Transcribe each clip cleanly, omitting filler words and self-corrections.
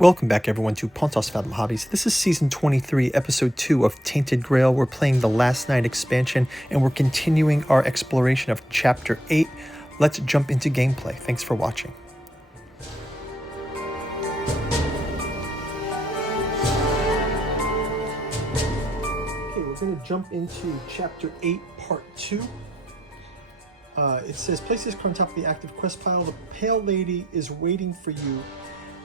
Welcome back everyone to Pontos Fathom Hobbies. This is Season 23, Episode 2 of Tainted Grail. We're playing the Last Night expansion and we're continuing our exploration of Chapter 8. Let's jump into gameplay. Thanks for watching. Okay, we're going to jump into Chapter 8, Part 2. It says, place this card on top of the active quest pile. The Pale Lady is waiting for you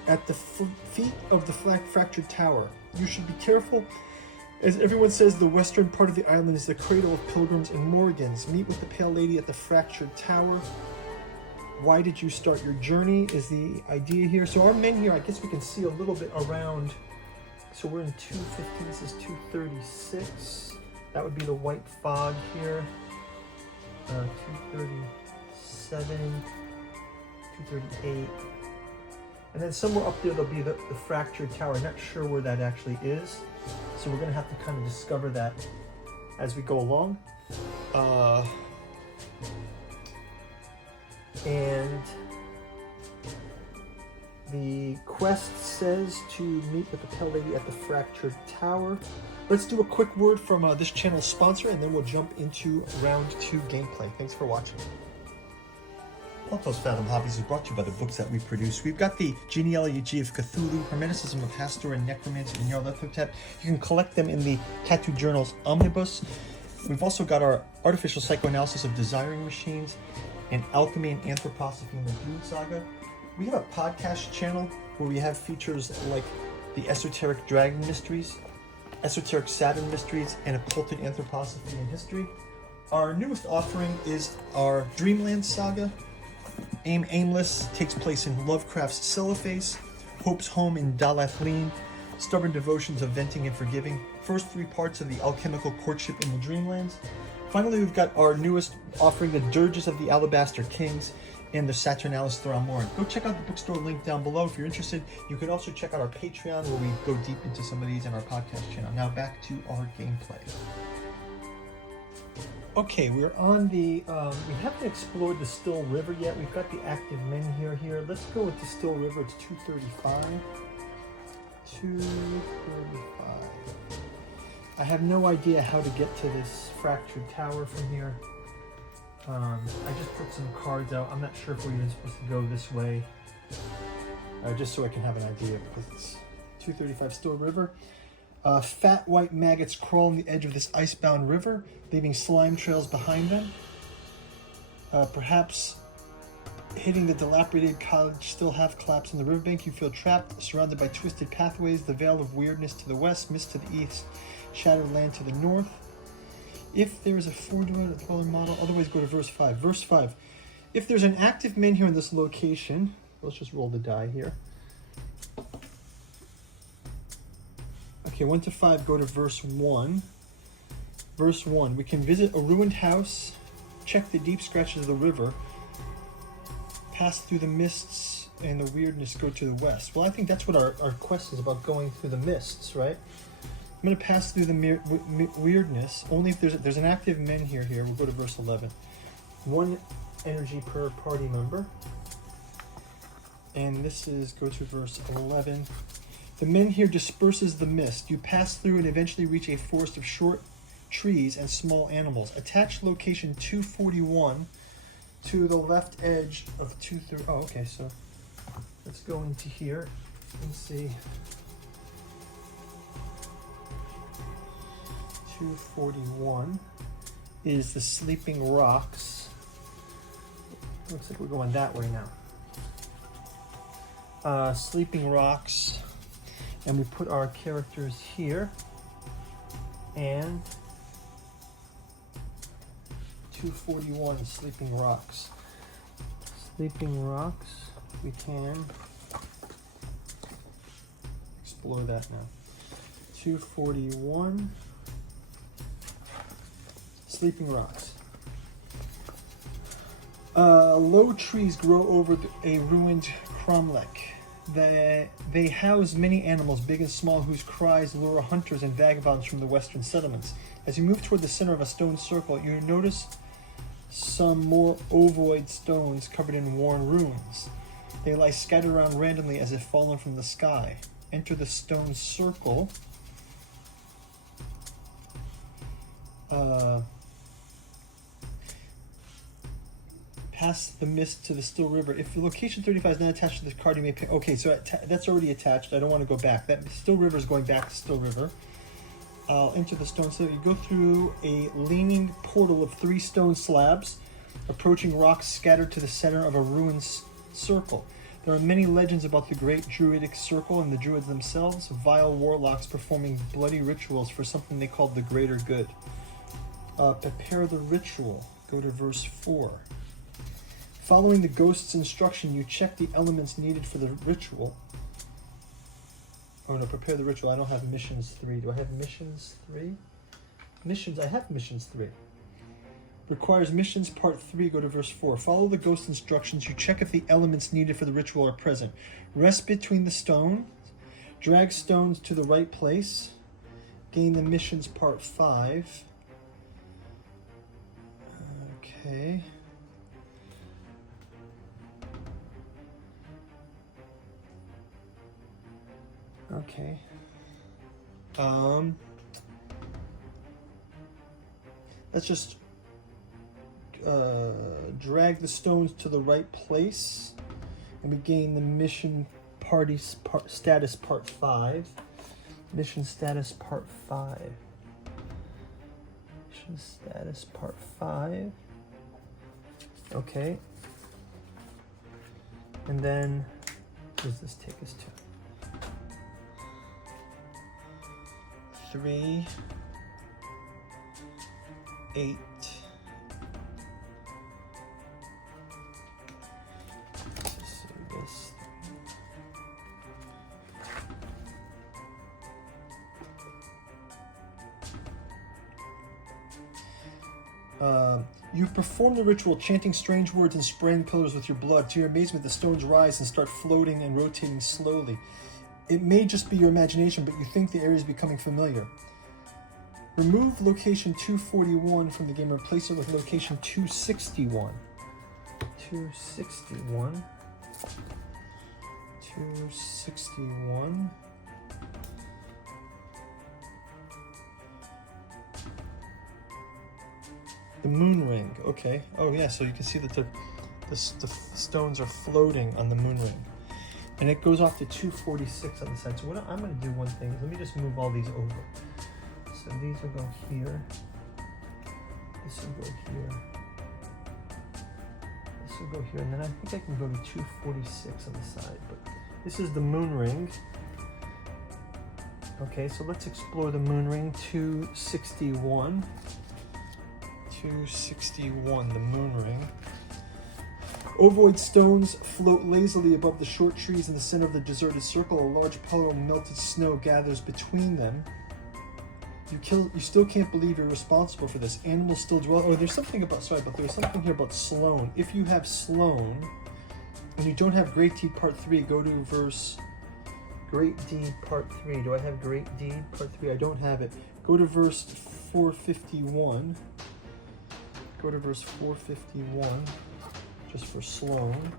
at the feet of the fractured tower. You should be careful. As everyone says, the western part of the island is the cradle of pilgrims and Morgans. Meet with the Pale Lady at the fractured tower. Why did you start your journey is the idea here. So our men here, I guess we can see a little bit around. So we're in 250, this is 236. That would be the white fog here. 237, 238. And then somewhere up there, there'll be the fractured tower. I'm not sure where that actually is. So we're going to have to kind of discover that as we go along. And the quest says to meet with the Pale Lady at the fractured tower. Let's do a quick word from this channel's sponsor, and then we'll jump into round 2 gameplay. Thanks for watching. Pontos Fathom Hobbies is brought to you by the books that we produce. We've got the Genealogy of Cthulhu, Hermeticism of Hastur, and Necromancy and Nyarlathotep. You can collect them in the Tattoo Journals Omnibus. We've also got our Artificial Psychoanalysis of Desiring Machines and Alchemy and Anthroposophy in the Dune Saga. We have a podcast channel where we have features like the Esoteric Dragon Mysteries, Esoteric Saturn Mysteries, and Occulted Anthroposophy and History. Our newest offering is our Dreamland Saga. Aimless takes place in Lovecraft's Cellophase, Hope's Home in Dalathlene, Stubborn Devotions of Venting and Forgiving, first 3 parts of the Alchemical Courtship in the Dreamlands. Finally, we've got our newest offering, the Dirges of the Alabaster Kings and the Saturnalis Thramoran. Go check out the bookstore link down below if you're interested. You can also check out our Patreon where we go deep into some of these and our podcast channel. Now back to our gameplay. Okay, we're on the, we haven't explored the Still River yet. We've got the active men here. Let's go with the Still River. It's 235. 235. I have no idea how to get to this fractured tower from here. I just put some cards out. I'm not sure if we're even supposed to go this way. Just so I can have an idea, because it's 235 Still River. Fat white maggots crawl on the edge of this icebound river, leaving slime trails behind them. Perhaps hitting the dilapidated cottage still half collapsed on the riverbank, you feel trapped, surrounded by twisted pathways, the veil of weirdness to the west, mist to the east, shattered land to the north. If there is a 4-door dwelling model, otherwise go to verse 5. Verse 5. If there's an active men here in this location, let's just roll the die here. Okay, 1 to 5, go to verse 1. Verse 1, we can visit a ruined house, check the deep scratches of the river, pass through the mists and the weirdness, go to the west. Well, I think that's what our quest is about, going through the mists, right? I'm going to pass through the weirdness, only if there's an active men here. We'll go to verse 11. 1 energy per party member. And this is, go to verse 11. The men here disperses the mist. You pass through and eventually reach a forest of short trees and small animals. Attach location 241 to the left edge of 230. Oh, okay, so let's go into here and see. 241 is the Sleeping Rocks. Looks like we're going that way now. Sleeping Rocks. And we put our characters here, and 241 Sleeping Rocks. Sleeping Rocks, we can explore that now. 241 Sleeping Rocks. Low trees grow over a ruined cromlech. They house many animals, big and small, whose cries lure hunters and vagabonds from the western settlements. As you move toward the center of a stone circle, you notice some more ovoid stones covered in worn runes. They lie scattered around randomly as if fallen from the sky. Enter the stone circle. Pass the mist to the still river. If the location 35 is not attached to the card, you may pay. Okay, so that's already attached. I don't want to go back. That still river is going back to still river. I'll enter the stone circle. You go through a leaning portal of 3 stone slabs, approaching rocks scattered to the center of a ruined circle. There are many legends about the great druidic circle and the druids themselves, vile warlocks performing bloody rituals for something they called the greater good. Prepare the ritual. Go to verse 4. Following the ghost's instruction, you check the elements needed for the ritual. Oh no, prepare the ritual. I don't have missions 3. Do I have missions 3? Missions, I have missions 3. Requires missions part 3, go to verse 4. Follow the ghost instructions. You check if the elements needed for the ritual are present. Rest between the stones. Drag stones to the right place. Gain the missions part 5. Okay. Okay. Let's just drag the stones to the right place, and we gain the mission status part 5. Mission status part 5. Mission status part 5. Okay. And then, what does this take us to? 3, 8. You perform the ritual, chanting strange words and spraying pillars with your blood. To your amazement, the stones rise and start floating and rotating slowly. It may just be your imagination, but you think the area is becoming familiar. Remove location 241 from the game and replace it with location 261. 261. 261. The moon ring. Okay. Oh yeah, so you can see that the stones are floating on the moon ring. And it goes off to 246 on the side. So what I'm going to do one thing. Let me just move all these over. So these will go here. This will go here. This will go here. And then I think I can go to 246 on the side. But this is the moon ring. Okay, so let's explore the moon ring. 261. 261, the moon ring. Ovoid stones float lazily above the short trees in the center of the deserted circle. A large puddle of melted snow gathers between them. You still can't believe you're responsible for this. Animals still dwell. Oh, there's something about, sorry, but there's something here about Sloan. If you have Sloan, and you don't have Great Deed Part 3, go to verse Great Deed Part 3. Do I have Great Deed Part 3? I don't have it. Go to verse 451. Go to verse 451, just for Sloan.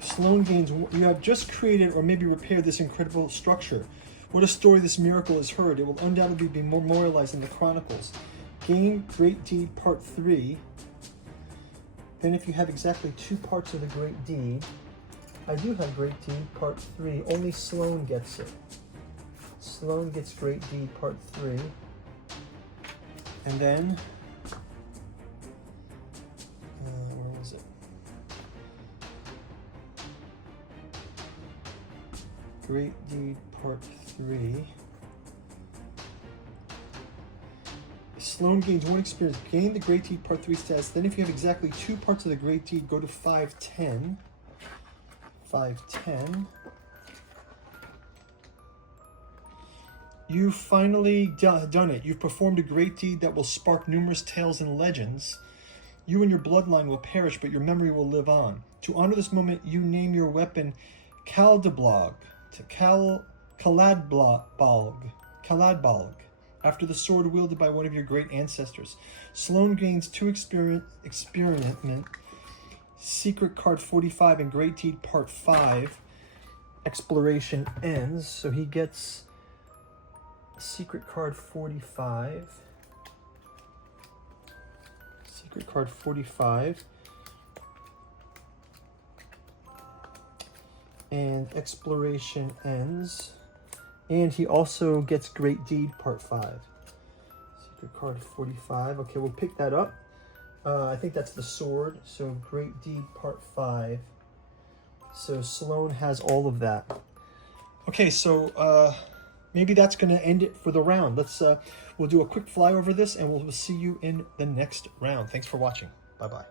Sloan gains, you have just created or maybe repaired this incredible structure. What a story this miracle is heard. It will undoubtedly be memorialized in the chronicles. Gain Great Deed Part 3. Then if you have exactly 2 parts of the Great Deed, I do have Great Deed Part 3, only Sloan gets it. Sloan gets Great Deed Part 3. And then, where was it? Great Deed Part 3. Sloan gains 1 experience. Gain the Great Deed Part 3 status. Then if you have exactly 2 parts of the Great Deed, go to 510. 510. You've finally done it. You've performed a great deed that will spark numerous tales and legends. You and your bloodline will perish, but your memory will live on. To honor this moment, you name your weapon Kaladbalg. After the sword wielded by one of your great ancestors. Sloane gains 2 experiment. Secret card 45 and Great Deed Part 5. Exploration ends. So he gets secret card 45. Secret card 45. And exploration ends. And he also gets Great Deed Part 5. Secret card 45. Okay, we'll pick that up. I think that's the sword. So Great Deed Part 5. So Sloane has all of that. Okay, so maybe that's going to end it for the round. We'll do a quick fly over this, and we'll see you in the next round. Thanks for watching. Bye-bye.